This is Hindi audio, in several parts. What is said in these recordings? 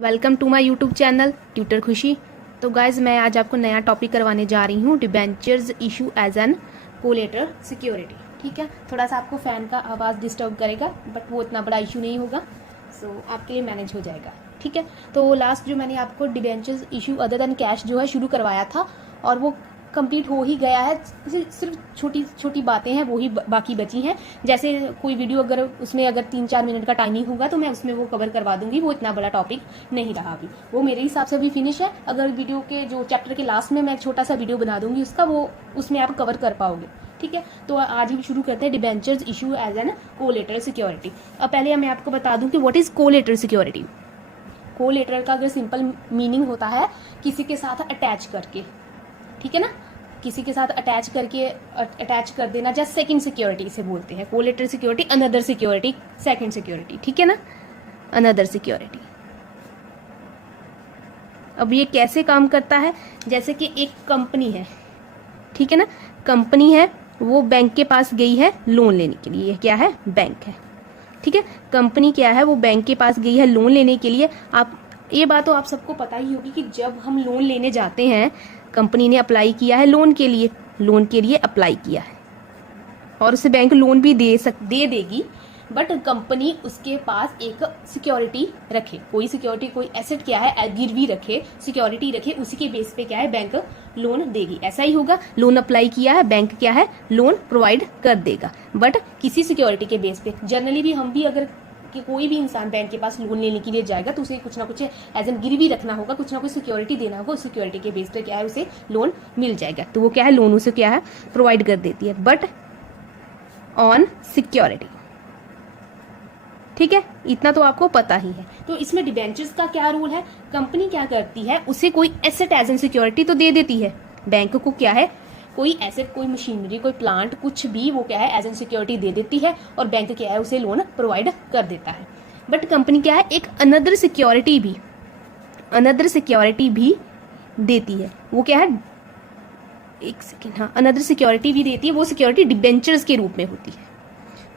Welcome to my YouTube channel tutor Khushi. तो गाइज मैं आज आपको नया टॉपिक करवाने जा रही हूँ, debentures issue as an collateral security. ठीक है, थोड़ा सा आपको फ़ैन का आवाज़ डिस्टर्ब करेगा बट वो इतना बड़ा इशू नहीं होगा, सो आपके लिए मैनेज हो जाएगा। ठीक है, तो लास्ट जो मैंने आपको debentures issue other than cash जो है शुरू करवाया था और वो कंप्लीट हो ही गया है। सिर्फ छोटी छोटी बातें हैं वो ही बाकी बची हैं। जैसे कोई वीडियो अगर उसमें अगर 3-4 मिनट का टाइमिंग होगा तो मैं उसमें वो कवर करवा दूंगी, वो इतना बड़ा टॉपिक नहीं रहा अभी, वो मेरे हिसाब से अभी फिनिश है। अगर वीडियो के जो चैप्टर के लास्ट में मैं एक छोटा सा वीडियो बना दूंगी उसका, वो उसमें आप कवर कर पाओगे। ठीक है, तो आज हम शुरू करते हैं debentures issue as an collateral security. अब पहले मैं आपको बता दूं कि what is collateral security. Collateral का अगर सिंपल मीनिंग होता है किसी के साथ अटैच करके, ठीक है ना, किसी के साथ अटैच कर देना, जैसे सेकंड सिक्योरिटी इसे बोलते हैं। Collateral security another security, second security, ठीक है ना, अनदर सिक्योरिटी। अब ये कैसे काम करता है, जैसे कि एक कंपनी है, ठीक है ना, कंपनी है, वो बैंक के पास गई है लोन लेने के लिए। क्या है? बैंक है। ठीक है, कंपनी क्या है, वो बैंक के पास गई है लोन लेने के लिए। आप ये बात तो आप सबको पता ही होगी कि जब हम लोन लेने जाते हैं, कंपनी ने अप्लाई किया है लोन के लिए अप्लाई किया है और उसे बैंक लोन भी दे देगी, बट कंपनी उसके पास एक सिक्योरिटी रखे, कोई सिक्योरिटी, कोई एसेट क्या है गिरवी रखे, सिक्योरिटी रखे, उसी के बेस पे क्या है बैंक लोन देगी। ऐसा ही होगा, लोन अप्लाई किया है, बैंक क्या है लोन प्रोवाइड कर देगा, बट किसी सिक्योरिटी के बेस पे। जनरली भी हम भी अगर कि कोई भी इंसान बैंक के पास लोन लेने के लिए जाएगा तो उसे कुछ ना कुछ एज एन गिरवी रखना होगा, कुछ ना कुछ सिक्योरिटी देना होगा, उस सिक्योरिटी के बेस पे क्या है उसे लोन मिल जाएगा। तो वो क्या है, लोन उसे क्या है प्रोवाइड कर देती है, बट ऑन सिक्योरिटी। ठीक है, इतना तो आपको पता ही है। तो इसमें डिबेंचर्स का क्या रूल है, कंपनी क्या करती है, उसे कोई एसेट एज एन सिक्योरिटी तो दे देती है, बैंक को क्या है कोई एसेट, कोई मशीनरी, कोई प्लांट, कुछ भी वो क्या है एज एन सिक्योरिटी दे देती है और बैंक क्या है उसे लोन प्रोवाइड कर देता है। बट कंपनी क्या है एक अनदर सिक्योरिटी भी देती है। वो क्या है, एक सेकेंड, हाँ, अनदर सिक्योरिटी भी देती है। वो सिक्योरिटी डिबेंचर्स के रूप में होती है,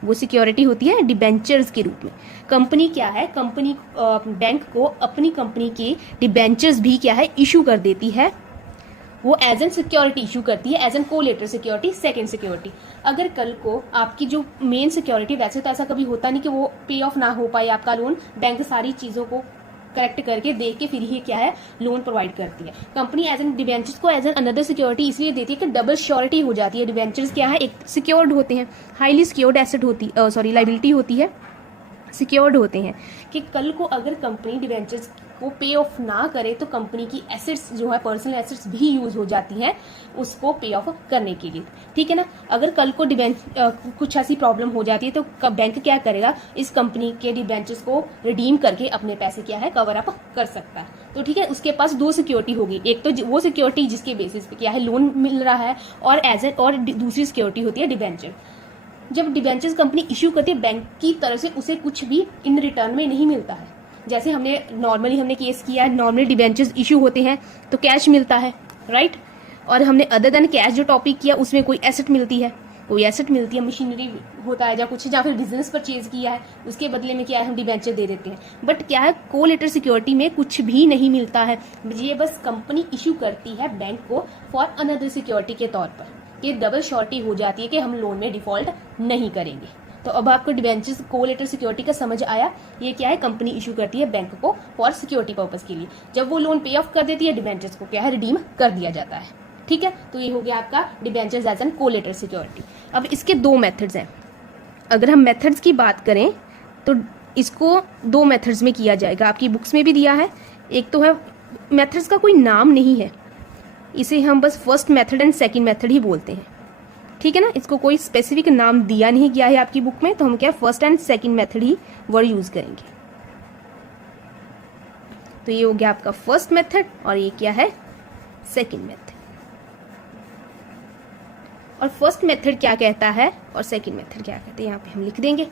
वो सिक्योरिटी होती है डिबेंचर्स के रूप में। कंपनी क्या है, कंपनी बैंक को अपनी कंपनी के डिबेंचर्स भी क्या है इशू कर देती है, वो एज एन सिक्योरिटी इशू करती है, as an collateral security, second security. अगर कल को आपकी जो मेन सिक्योरिटी, वैसे तो ऐसा कभी होता नहीं कि वो पे ऑफ ना हो पाए आपका लोन, बैंक सारी चीजों को करेक्ट करके देख के फिर ही क्या है लोन प्रोवाइड करती है। कंपनी एज एन डिबेंचर्स को एज एन अनदर सिक्योरिटी इसलिए देती है कि डबल श्योरिटी हो जाती है। डिबेंचर्स क्या है, एक सिक्योर्ड होते हैं, हाईली सिक्योर्ड एसेट होती, लाइबिलिटी होती है, सिक्योर्ड होते हैं कि कल को अगर कंपनी डिबेंचर्स को पे ऑफ ना करे तो कंपनी की एसेट्स जो है, पर्सनल एसेट्स भी यूज हो जाती हैं उसको पे ऑफ करने के लिए। ठीक है ना, अगर कल को कुछ ऐसी प्रॉब्लम हो जाती है तो बैंक क्या करेगा, इस कंपनी के डिबेंचर्स को रिडीम करके अपने पैसे क्या है कवर अप कर सकता है। तो ठीक है, उसके पास दो सिक्योरिटी होगी, एक तो वो सिक्योरिटी जिसके बेसिस पे क्या है लोन मिल रहा है और और दूसरी सिक्योरिटी होती है डिबेंचर। जब डिबेंचर्स कंपनी इश्यू करती है, बैंक की तरफ से उसे कुछ भी इन रिटर्न में नहीं मिलता है। जैसे हमने केस किया है, नॉर्मली डिबेंचर्स इशू होते हैं तो कैश मिलता है, राइट, और हमने अदर देन कैश जो टॉपिक किया उसमें कोई एसेट मिलती है, मशीनरी होता है या कुछ, या फिर बिजनेस परचेज किया है उसके बदले में क्या है हम डिबेंचर दे देते हैं। बट क्या है, कोलेटरल सिक्योरिटी में कुछ भी नहीं मिलता है, ये बस कंपनी इशू करती है बैंक को फॉर अनदर सिक्योरिटी के तौर पर, ये डबल श्योरिटी हो जाती है कि हम लोन में डिफॉल्ट नहीं करेंगे। तो अब आपको डिबेंचर्स कोलेटरल सिक्योरिटी का समझ आया। ये क्या है, कंपनी इशू करती है बैंक को फॉर सिक्योरिटी पर्पस के लिए, जब वो लोन पे ऑफ कर देती है डिबेंचर्स को क्या है रिडीम कर दिया जाता है। ठीक है, तो ये हो गया आपका debentures as an collateral security. अब इसके दो मेथड्स हैं। अगर हम मेथड्स की बात करें तो इसको दो मेथड्स में किया जाएगा, आपकी बुक्स में भी दिया है। एक तो है, मेथड्स का कोई नाम नहीं है, इसे हम बस first method and second method ही बोलते हैं। ठीक है ना, इसको कोई स्पेसिफिक नाम दिया नहीं गया है आपकी बुक में, तो हम क्या first and second method he word use करेंगे। तो ये हो गया आपका फर्स्ट मेथड और ये क्या है सेकंड मेथड। और फर्स्ट मेथड क्या कहता है और सेकंड मेथड क्या कहते हैं यहाँ पे हम लिख देंगे।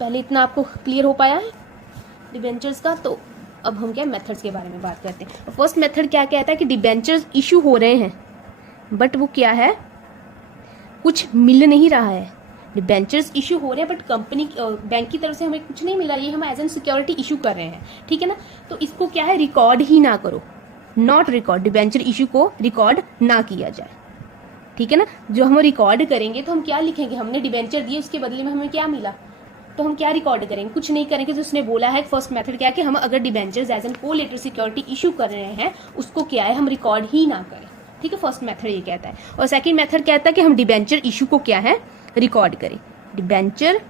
पहले इतना आपको क्लियर हो पाया है डिबेंचर्स का, तो अब हम क्या मेथड्स के बारे में बात करते हैं। फर्स्ट मेथड क्या कहता है कि डिबेंचर्स इशू हो रहे हैं बट वो क्या है कुछ मिल नहीं रहा है, डिबेंचर्स इशू हो रहे हैं बट कंपनी बैंक की तरफ से हमें कुछ नहीं मिला, ये हम एज एन सिक्योरिटी इशू कर रहे हैं, ठीक है ना। तो इसको क्या है, रिकॉर्ड ही ना करो, नॉट रिकॉर्ड, डिबेंचर इशू को रिकॉर्ड ना किया जाए, ठीक है ना। जो हम रिकॉर्ड करेंगे तो हम क्या लिखेंगे, हमने डिबेंचर दिए उसके बदले में हमें क्या मिला, तो हम क्या रिकॉर्ड करेंगे, कुछ नहीं करेंगे। तो उसने बोला है फर्स्ट मेथड क्या है कि हम अगर debentures as an collateral security issue कर रहे हैं उसको क्या है, हम रिकॉर्ड ही ना करें, ठीक है। फर्स्ट मेथड ये कहता है। और सेकंड मेथड कहता है कि हम डिबेंचर इशू को क्या है, रिकॉर्ड करें, डिबेंचर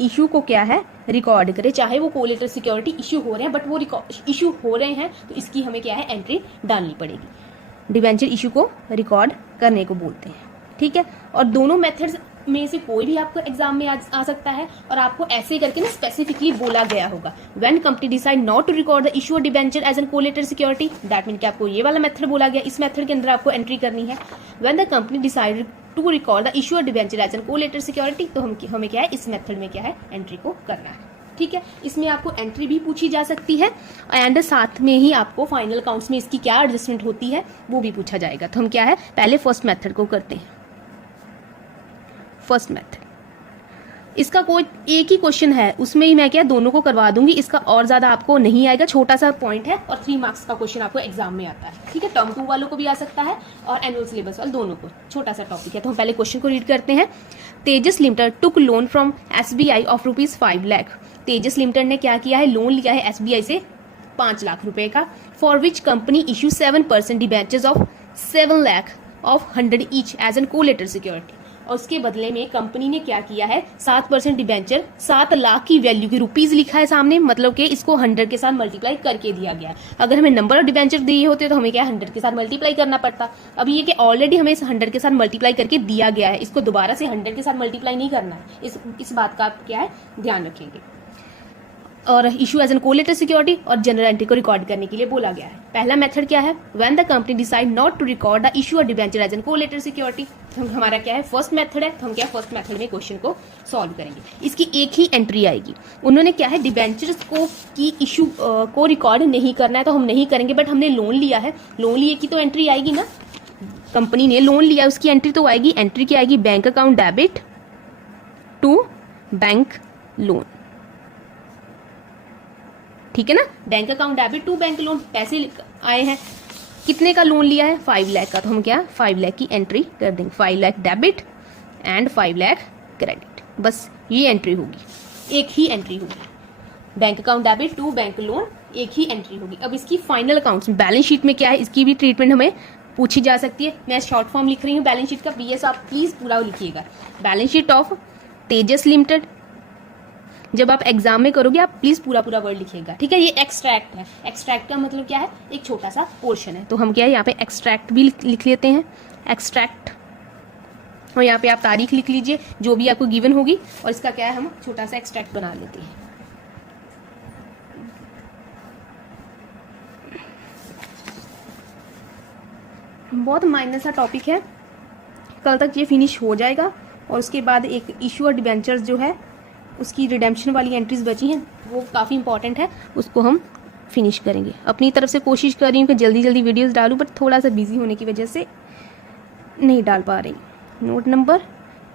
इशू को क्या है, रिकॉर्ड करें, चाहे वो कोलेटरल सिक्योरिटी इशू हो रहे हैं बट वो इशू हो रहे हैं तो इसकी हमें क्या है, एंट्री डालनी पड़ेगी। डिबेंचर इशू को रिकॉर्ड करने को बोलते हैं, ठीक है। और दोनों मेथड्स में से कोई भी आपको एग्जाम में आ सकता है और आपको ऐसे करके ना स्पेसिफिकली बोला गया होगा, when company decide not to record the issue of debenture as an collateral security, that mean कि आपको ये वाला मेथड बोला गया, इस मेथड के अंदर आपको एंट्री करनी है। When the company decide to record the issue of debenture as an collateral security, तो हमें क्या है, इस मेथड में क्या है, एंट्री को करना है, ठीक है। इसमें आपको एंट्री भी पूछी जा सकती है एंड साथ में ही आपको फाइनल अकाउंट्स में इसकी क्या एडजस्टमेंट होती है वो भी पूछा जाएगा। तो हम क्या है, पहले फर्स्ट मेथड को करते हैं। फर्स्ट मेथड, इसका कोई एक ही क्वेश्चन है, उसमें ही मैं क्या दोनों को करवा दूंगी, इसका और ज्यादा आपको नहीं आएगा, छोटा सा पॉइंट है और 3 मार्क्स का क्वेश्चन आपको एग्जाम में आता है, ठीक है। टर्म 2 वालों को भी आ सकता है और एनुअल सिलेबस वाले दोनों को, छोटा सा टॉपिक है। तो हम पहले क्वेश्चन को रीड करते हैं। Tejas Limited took loan from SBI of ₹5 lakh. Tejas Limited ने क्या किया है, लोन लिया है SBI से 5 लाख रुपए का, for which company issue 7% debentures of 7 lakh of 100 each as an collateral security. और उसके बदले में कंपनी ने क्या किया है, 7% डिबेंचर 7 लाख की वैल्यू की, रुपीज लिखा है सामने, मतलब कि इसको 100 के साथ मल्टीप्लाई करके दिया गया। अगर हमें नंबर ऑफ डिबेंचर दिए होते तो हमें क्या 100 के साथ मल्टीप्लाई करना पड़ता। अभी ये कि ऑलरेडी हमें इस 100 के साथ मल्टीप्लाई करके दिया गया है, इसको दोबारा से 100 के साथ मल्टीप्लाई नहीं करना है, इस बात का आप क्या है ध्यान रखेंगे। और issue as an collateral security और जनरल एंट्री को रिकॉर्ड करने के लिए बोला गया है। पहला मेथड क्या है, when the company decide not to record the issue of debenture as an collateral security. तो हमारा क्या है, फर्स्ट मेथड है, तो हम क्या फर्स्ट मेथड में क्वेश्चन को सॉल्व करेंगे। इसकी एक ही एंट्री आएगी। उन्होंने क्या है, डिबेंचर्स को की इशू को रिकॉर्ड नहीं करना है तो हम नहीं करेंगे, बट हमने लोन लिया है, लोन लिए की तो एंट्री आएगी ना, कंपनी ने लोन लिया उसकी एंट्री तो आएगी। एंट्री क्या आएगी, bank account debit to bank loan, ठीक है ना। Bank account debit to bank loan, पैसे आए हैं, कितने का लोन लिया है, 5 लाख का, तो हम क्या 5 लाख की एंट्री कर देंगे, 5 lakh debit and 5 lakh credit, बस ये एंट्री होगी, एक ही एंट्री होगी। Bank account debit to bank loan, एक ही एंट्री होगी। अब इसकी फाइनल अकाउंट्स में, बैलेंस शीट में क्या है, इसकी भी ट्रीटमेंट हमें पूछी जा सकती है। मैं शॉर्ट फॉर्म लिख रही हूँ बैलेंस शीट का, BS आप प्लीज पूरा लिखिएगा। Balance sheet of Tejas limited, जब आप एग्जाम में करोगे आप प्लीज पूरा वर्ड लिखिएगा, ठीक है। ये एक्सट्रैक्ट है, एक्सट्रैक्ट का मतलब क्या है, एक छोटा सा पोर्शन है, तो हम क्या है यहाँ पे एक्सट्रैक्ट भी लिख लेते हैं, एक्सट्रैक्ट। और यहाँ पे आप तारीख लिख लीजिए जो भी आपको गिवन होगी, और इसका क्या है हम छोटा सा एक्सट्रैक्ट बना लेते हैं। बहुत माइनर सा टॉपिक है, कल तक ये फिनिश हो जाएगा और उसके बाद एक इशू और डिबेंचर्स जो है उसकी रिडेम्पशन वाली एंट्रीज बची हैं, वो काफ़ी इंपॉर्टेंट है, उसको हम फिनिश करेंगे। अपनी तरफ से कोशिश कर रही हूँ कि जल्दी जल्दी वीडियोस डालूँ, बट थोड़ा सा बिजी होने की वजह से नहीं डाल पा रही। नोट नंबर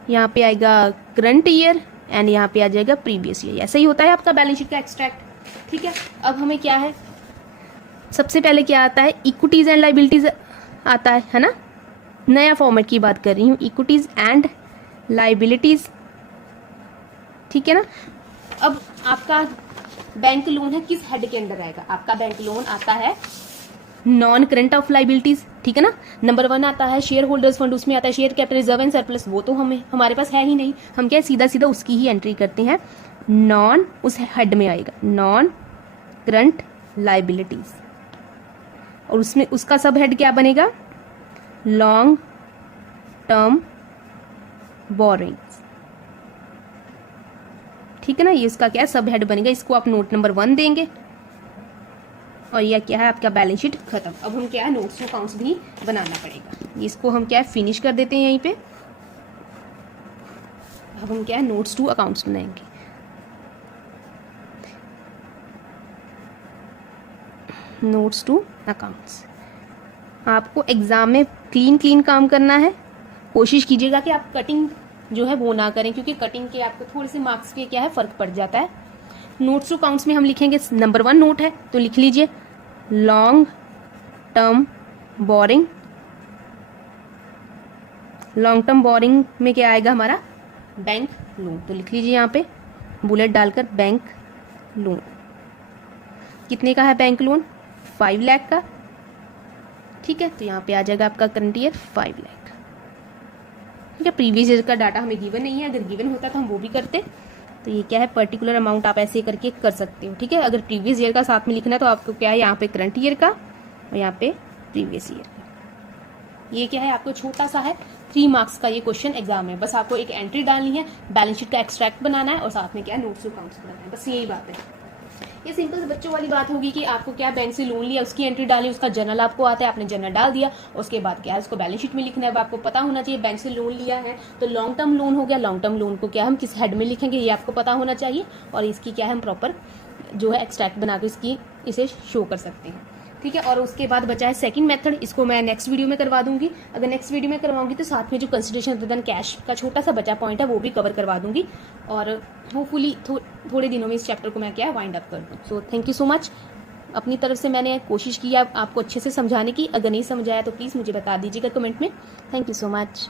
यहाँ पे आएगा करंट ईयर एंड यहाँ पे आ जाएगा प्रीवियस ईयर, ऐसा ही होता है आपका बैलेंस शीट का एक्सट्रैक्ट, ठीक है। अब हमें क्या है, सबसे पहले क्या आता है, इक्विटीज एंड लाइबिलिटीज आता है ना, नया फॉर्मेट की बात कर रही हूँ, इक्विटीज एंड लाइबिलिटीज, ठीक है ना। अब आपका बैंक लोन है, किस हेड के अंदर आएगा, आपका बैंक लोन आता है नॉन करंट ऑफ लाइबिलिटीज, ठीक है ना। नंबर 1 आता है शेयर होल्डर्स फंड, उसमें आता है share capital reserve and surplus, वो तो हमारे पास है ही नहीं, हम क्या सीधा सीधा उसकी ही एंट्री करते हैं, नॉन उस हेड में आएगा नॉन करंट लाइबिलिटीज, और उसमें उसका सब हेड क्या बनेगा, लॉन्ग टर्म बोरिंग्स, ठीक है ना। ये इसका क्या है, सब हेड बनेगा, इसको आप नोट नंबर 1 देंगे और यह क्या है आपका बैलेंस शीट खत्म। अब हम क्या है, नोट्स टू अकाउंट्स भी बनाना पड़ेगा, इसको हम क्या है फिनिश कर देते हैं यहीं पे। अब हम क्या है नोट्स टू अकाउंट्स बनाएंगे। नोट्स टू अकाउंट्स, आपको एग्जाम में क्लीन काम करना है, कोशिश कीजिएगा कि आप कटिंग जो है वो ना करें, क्योंकि कटिंग के आपको थोड़े से मार्क्स के क्या है फ़र्क पड़ जाता है। नोट्स टू काउंट्स में हम लिखेंगे नंबर 1 नोट है तो लिख लीजिए long term borrowing. Long term borrowing में क्या आएगा हमारा बैंक लोन, तो लिख लीजिए यहाँ पे बुलेट डालकर बैंक लोन। कितने का है बैंक लोन? 5 लाख का। ठीक है, तो यहाँ पे आ जाएगा आपका करंट ईयर 5 लाख। ठीक है, प्रीवियस ईयर का डाटा हमें गिवन नहीं है, अगर गिवन होता तो हम वो भी करते। तो ये क्या है पर्टिकुलर अमाउंट आप ऐसे करके कर सकते हो। ठीक है, अगर प्रीवियस ईयर का साथ में लिखना है तो आपको क्या है यहाँ पे करंट ईयर का और यहाँ पे प्रीवियस ईयर का। ये क्या है आपको छोटा सा है 3 मार्क्स का ये क्वेश्चन एग्जाम है। बस आपको एक एंट्री डालनी है, बैलेंस शीट का एक्सट्रैक्ट बनाना है और साथ में क्या है नोट्स टू अकाउंट्स बनाना है। बस यही बात है। ये सिंपल से बच्चों वाली बात होगी कि आपको क्या बैंक से लोन लिया उसकी एंट्री डाली, उसका जर्नल आपको आता है, आपने जर्नल डाल दिया, उसके बाद क्या है उसको बैलेंस शीट में लिखना है। वो आपको पता होना चाहिए बैंक से लोन लिया है तो लॉन्ग टर्म लोन हो गया। लॉन्ग टर्म लोन को क्या हम किस हेड में लिखेंगे ये आपको पता होना चाहिए, और इसकी क्या है हम प्रॉपर जो है एक्सट्रैक्ट बना के इसकी इसे शो कर सकते हैं। ठीक है, और उसके बाद बचा है सेकंड मेथड, इसको मैं नेक्स्ट वीडियो में करवा दूंगी। अगर नेक्स्ट वीडियो में करवाऊंगी तो साथ में जो कंसिडरेशन रिटर्न कैश का छोटा सा बचा पॉइंट है वो भी कवर करवा दूंगी, और होपफुली थोड़े दिनों में इस चैप्टर को मैं क्या है वाइंड अप कर दूँ। So thank you so much. अपनी तरफ से मैंने कोशिश की आपको अच्छे से समझाने की। अगर नहीं समझ आया तो प्लीज़ मुझे बता दीजिएगा कमेंट में। Thank you so much.